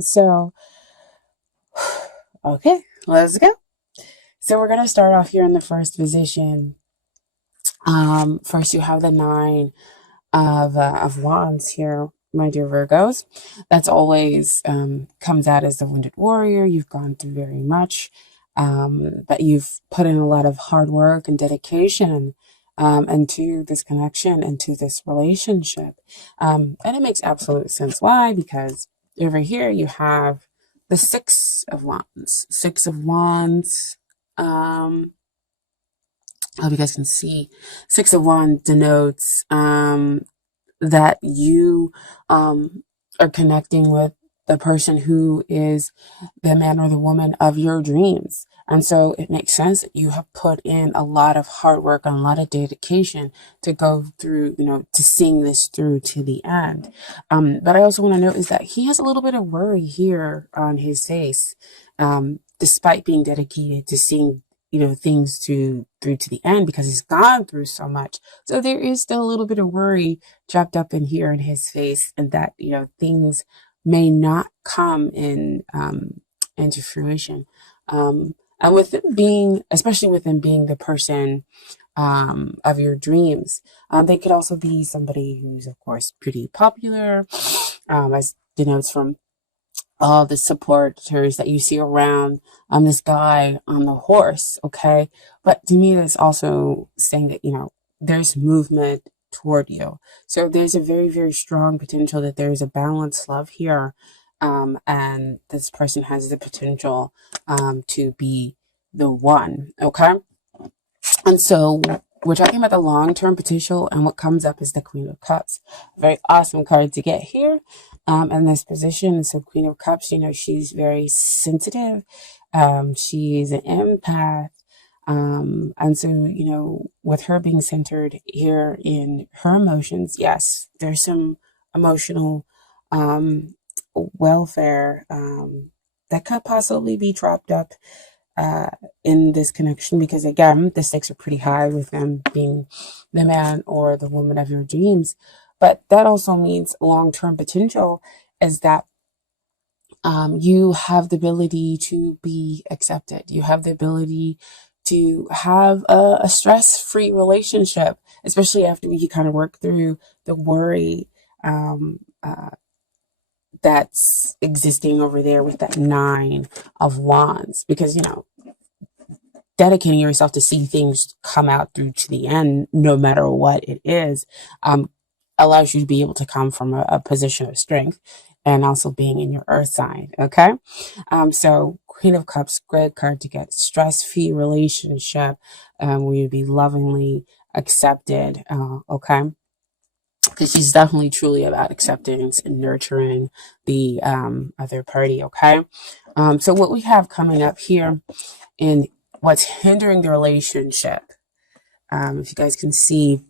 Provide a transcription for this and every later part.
So, okay, let's go. So we're going to start off here in the first position. First you have the nine of wands here, my dear Virgos. That's always comes out as the wounded warrior. You've gone through very much, but you've put in a lot of hard work and dedication into this connection, into this relationship. And it makes absolute sense. Why? Because over here you have the Six of Wands. Six of Wands. I hope you guys can see. Six of Wands denotes that you are connecting with the person who is the man or the woman of your dreams. And so it makes sense that you have put in a lot of hard work and a lot of dedication to go through, to seeing this through to the end. But I also want to note is that he has a little bit of worry here on his face, despite being dedicated to seeing things through to the end, because he's gone through so much. So there is still a little bit of worry trapped up in here in his face, and that things may not come in into fruition. And with it being, especially with him being the person of your dreams, they could also be somebody who's of course pretty popular, as denotes from all the supporters that you see around this guy on the horse. Okay, but to me that's also saying that there's movement toward you. So there's a very, very strong potential that there's a balanced love here, and this person has the potential to be the one. Okay, and so we're talking about the long-term potential, and what comes up is the Queen of Cups. Very awesome card to get here in this position. So Queen of Cups, she's very sensitive. She's an empath. And so, with her being centered here in her emotions, yes, there's some emotional welfare that could possibly be trapped up in this connection, because again, the stakes are pretty high with them being the man or the woman of your dreams. But that also means long-term potential is that you have the ability to be accepted. You have the ability to have a stress-free relationship, especially after you kind of work through the worry that's existing over there with that Nine of Wands. Because, dedicating yourself to see things come out through to the end, no matter what it is, allows you to be able to come from a position of strength, and also being in your earth sign. Okay. So Queen of Cups, great card to get. Stress-free relationship, where you'd be lovingly accepted. Okay. Because she's definitely truly about acceptance and nurturing the other party. Okay. So what we have coming up here in what's hindering the relationship, if you guys can see,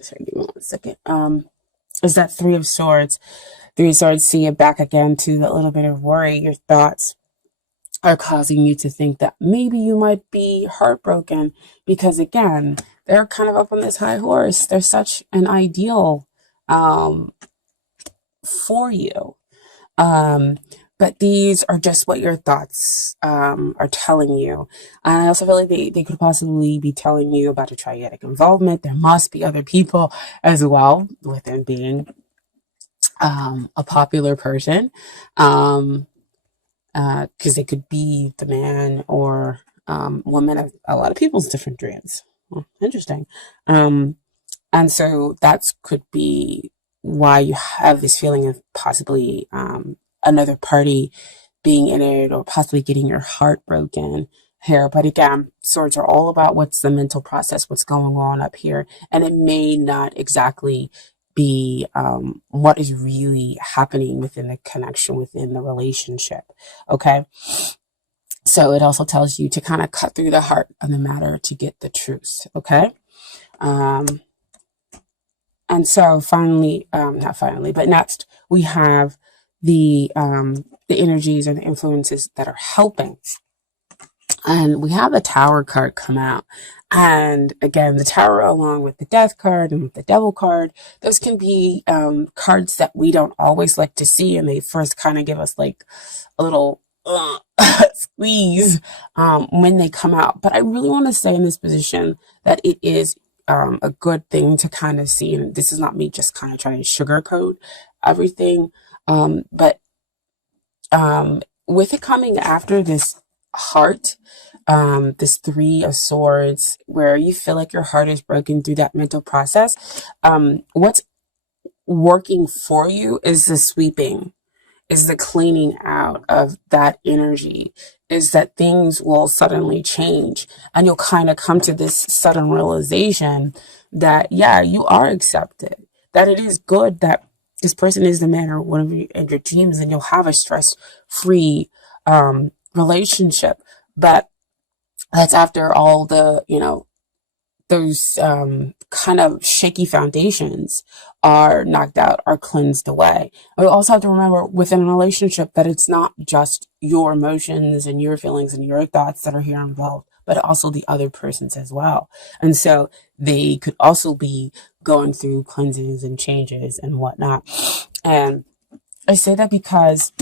sorry, give me 1 second, is that Three of Swords. Three of Swords, see it back again to that little bit of worry. Your thoughts are causing you to think that maybe you might be heartbroken, because again, they're kind of up on this high horse. They're such an ideal for you. But these are just what your thoughts are telling you. I also feel like they could possibly be telling you about a triadic involvement. There must be other people as well, with them being a popular person, because they could be the man or woman of a lot of people's different dreams. Well, interesting. And so that could be why you have this feeling of possibly another party being in it, or possibly getting your heart broken here. But again, swords are all about what's the mental process, what's going on up here. And it may not exactly be what is really happening within the connection, within the relationship. Okay. So it also tells you to kind of cut through the heart of the matter to get the truth. Okay. And so finally, not finally, but next we have the energies and the influences that are helping And we have the Tower card come out. And again, the Tower, along with the Death card and with the Devil card, those can be cards that we don't always like to see. And they first kind of give us like a little squeeze when they come out. But I really want to say in this position that it is a good thing to kind of see. And this is not me just kind of trying to sugarcoat everything. But with it coming after this heart, this Three of Swords, where you feel like your heart is broken through that mental process, what's working for you is the sweeping, is the cleaning out of that energy, is that things will suddenly change. And you'll kind of come to this sudden realization that, yeah, you are accepted, that it is good that this person is the man or one of your dreams, and you'll have a stress free relationship. But that's after all the, those kind of shaky foundations are knocked out, are cleansed away. We also have to remember within a relationship that it's not just your emotions and your feelings and your thoughts that are here involved, but also the other person's as well. And so they could also be going through cleansings and changes and whatnot. And I say that because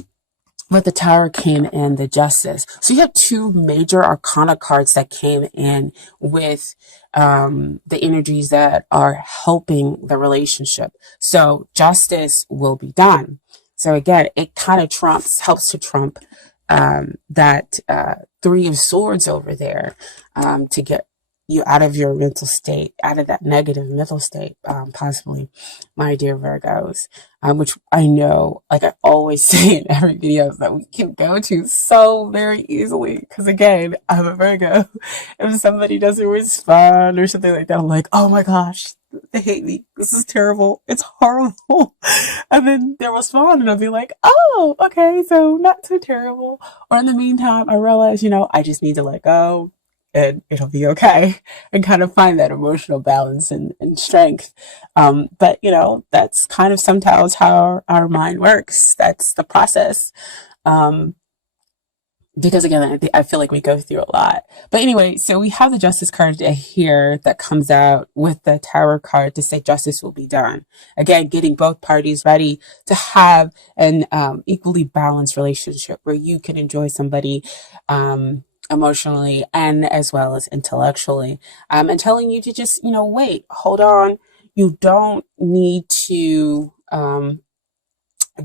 with the Tower came in the Justice. So you have two major arcana cards that came in with the energies that are helping the relationship. So justice will be done. So again, it kind of helps to trump that Three of Swords over there, to get you out of your mental state, out of that negative mental state, possibly, my dear Virgos, which I know, like I always say in every video, that we can go to so very easily. Because again, I'm a Virgo. If somebody doesn't respond or something like that, I'm like, oh my gosh, they hate me. This is terrible. It's horrible. And then they'll respond and I'll be like, oh, okay, so not too terrible. Or in the meantime, I realize, I just need to let go and it'll be okay, and kind of find that emotional balance and strength. But that's kind of sometimes how our mind works. That's the process. Um, because again, I feel like we go through a lot. But anyway, so we have the Justice card here that comes out with the Tower card to say justice will be done. Again, getting both parties ready to have an equally balanced relationship where you can enjoy somebody emotionally and as well as intellectually. And telling you to just, wait, hold on. You don't need to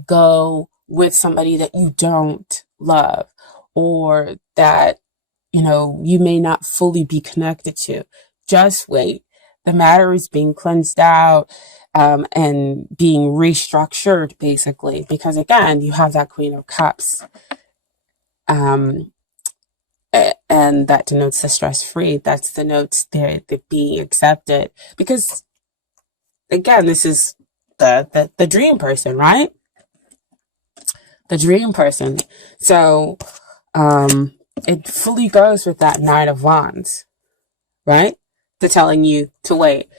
go with somebody that you don't love, or that, you may not fully be connected to. Just wait. The matter is being cleansed out, and being restructured, basically, because again, you have that Queen of Cups. And that denotes the stress free. That's the notes there, the being accepted. Because again, this is the dream person, right? The dream person. So it fully goes with that Knight of Wands, right? To telling you to wait.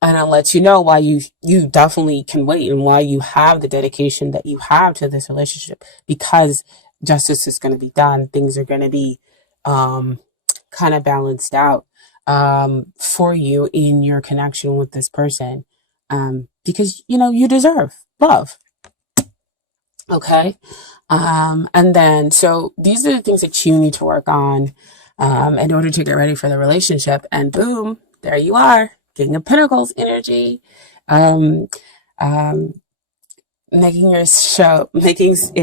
And I'll let you know why you definitely can wait, and why you have the dedication that you have to this relationship, because justice is going to be done. Things are going to be kind of balanced out for you in your connection with this person, because you deserve love. Okay. And then, so these are the things that you need to work on in order to get ready for the relationship. And boom, there you are, King of Pentacles energy. Making it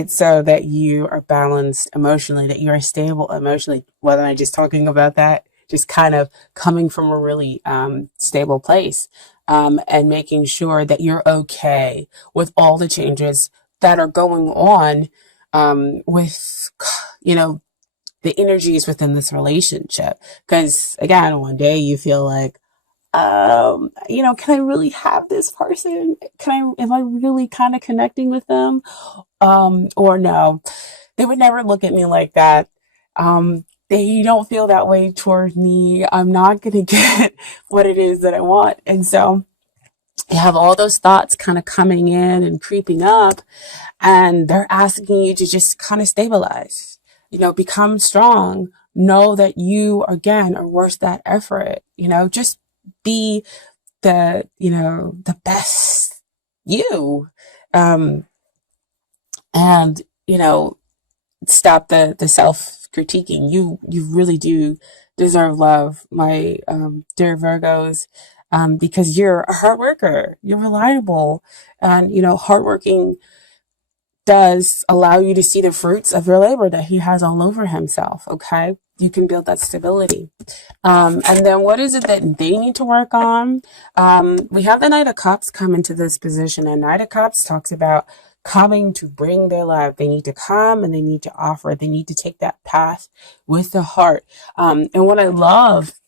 so that you are balanced emotionally, that you are stable emotionally. Whether I'm just talking about that, just kind of coming from a really stable place, and making sure that you're okay with all the changes that are going on, with the energies within this relationship. Because again, one day you feel like, can I really have this person? Am I really kind of connecting with them? Or no, they would never look at me like that. They don't feel that way toward me. I'm not going to get what it is that I want. And so you have all those thoughts kind of coming in and creeping up, and they're asking you to just kind of stabilize, become strong, know that you, again, are worth that effort. Just be the best you. Um, and, stop the self critiquing. You really do deserve love, my dear Virgos, because you're a hard worker. You're reliable, and hardworking does allow you to see the fruits of your labor that he has all over himself. Okay, you can build that stability. And then what is it that they need to work on? We have the Knight of Cups come into this position, and Knight of Cups talks about coming to bring their love. They need to come and they need to offer. They need to take that path with the heart. And what I love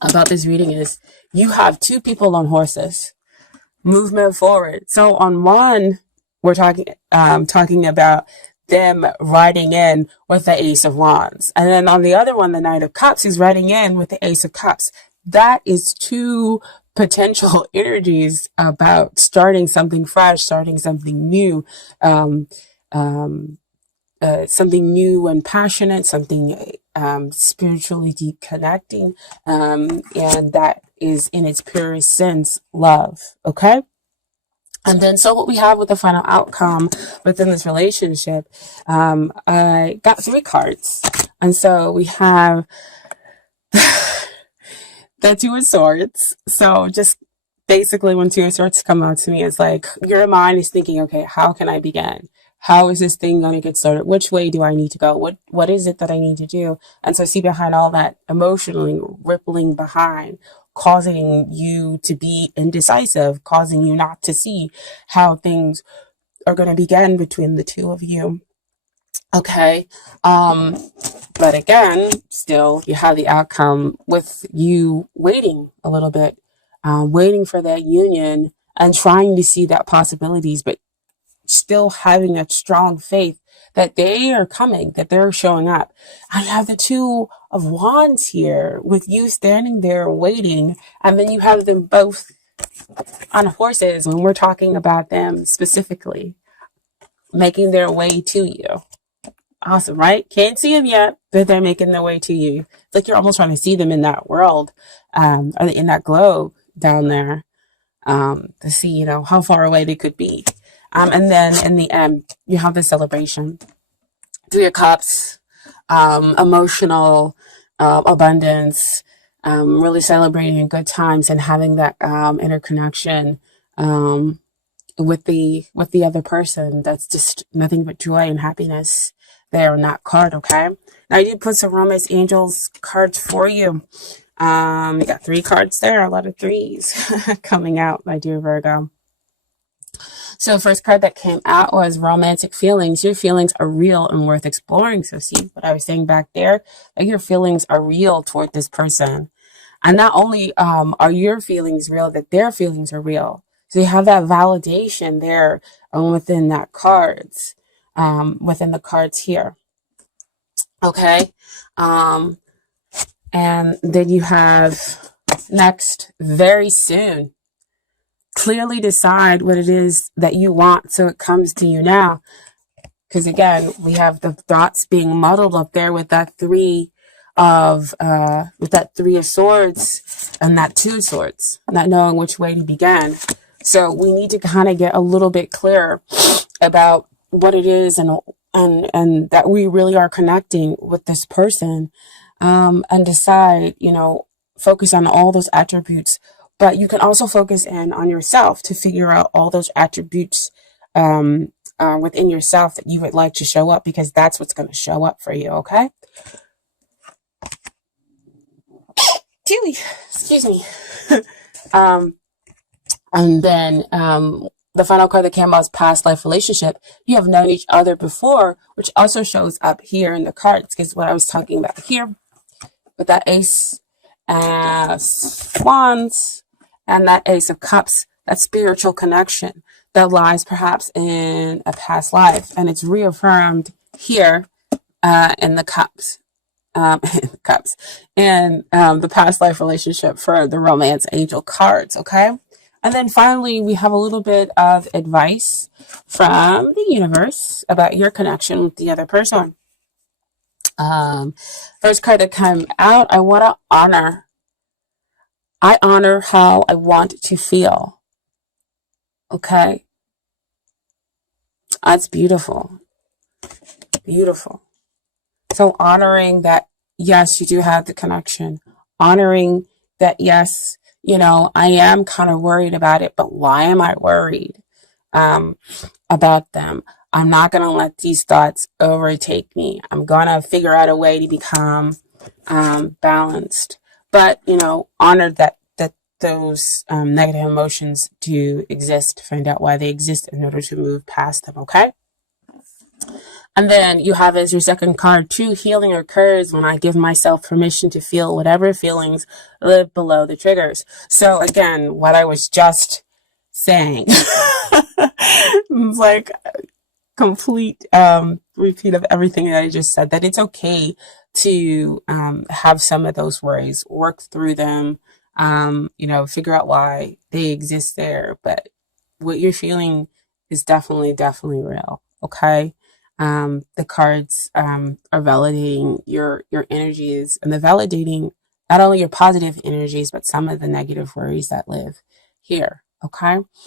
about this reading is you have two people on horses, movement forward. So on one, we're talking about them riding in with the Ace of Wands. And then on the other one, the Knight of Cups is riding in with the Ace of Cups. That is two potential energies about starting something fresh, starting something new, something new and passionate, something spiritually deep connecting, and that is in its purest sense love. Okay. And then, so what we have with the final outcome within this relationship, I got 3 cards. And so we have the Two of Swords. So just basically when Two of Swords come out to me, it's like your mind is thinking, okay, how can I begin? How is this thing going to get started? Which way do I need to go? What is it that I need to do? And so see behind all that emotionally rippling behind, causing you to be indecisive, causing you not to see how things are going to begin between the two of you. Okay. But again, still, you have the outcome with you waiting a little bit, waiting for that union and trying to see that possibilities, but still having a strong faith that they are coming, that they're showing up. I have the Two of Wands here with you standing there waiting, and then you have them both on horses when we're talking about them specifically making their way to you. Awesome, right? Can't see them yet, but they're making their way to you. It's like you're almost trying to see them in that world, or in that globe down there, to see, how far away they could be. And then in the end, you have the celebration. 3 of Cups, emotional abundance, really celebrating good times and having that interconnection with the other person. That's just nothing but joy and happiness there on that card. Okay, now I did put some Romance Angels cards for you. You got 3 cards there, a lot of 3s coming out, my dear Virgo. So the first card that came out was romantic feelings. Your feelings are real and worth exploring. So see what I was saying back there? Like your feelings are real toward this person. And not only are your feelings real, that their feelings are real. So you have that validation there within that cards, within the cards here. Okay. And then you have next, very soon. Clearly decide what it is that you want so it comes to you now. Because again, we have the thoughts being muddled up there with that 3 of Swords and that 2 of Swords, not knowing which way to begin. So we need to kind of get a little bit clearer about what it is and that we really are connecting with this person, and decide, focus on all those attributes. But you can also focus in on yourself to figure out all those attributes within yourself that you would like to show up, because that's what's going to show up for you. Okay. Excuse me. And then the final card that came out was past life relationship. You have known each other before, which also shows up here in the cards, because what I was talking about here with that Ace of Wands and that Ace of Cups, that spiritual connection that lies perhaps in a past life, and it's reaffirmed here in the Cups. And the past life relationship for the Romance Angel cards. Okay. And then finally, we have a little bit of advice from the universe about your connection with the other person. Um, First card that came out, I want to honor. I honor how I want to feel. Okay. That's beautiful. Beautiful. So honoring that, yes, you do have the connection. Honoring that, yes, I am kind of worried about it, but why am I worried um, about them? I'm not going to let these thoughts overtake me. I'm going to figure out a way to become balanced. But, honor that those negative emotions do exist. Find out why they exist in order to move past them, okay? And then you have as your second card, true healing occurs when I give myself permission to feel whatever feelings live below the triggers. So again, what I was just saying, like complete repeat of everything that I just said, that it's okay to have some of those worries, work through them, figure out why they exist there. But what you're feeling is definitely, definitely real. Okay. The cards are validating your energies, and they're validating not only your positive energies, but some of the negative worries that live here. Okay.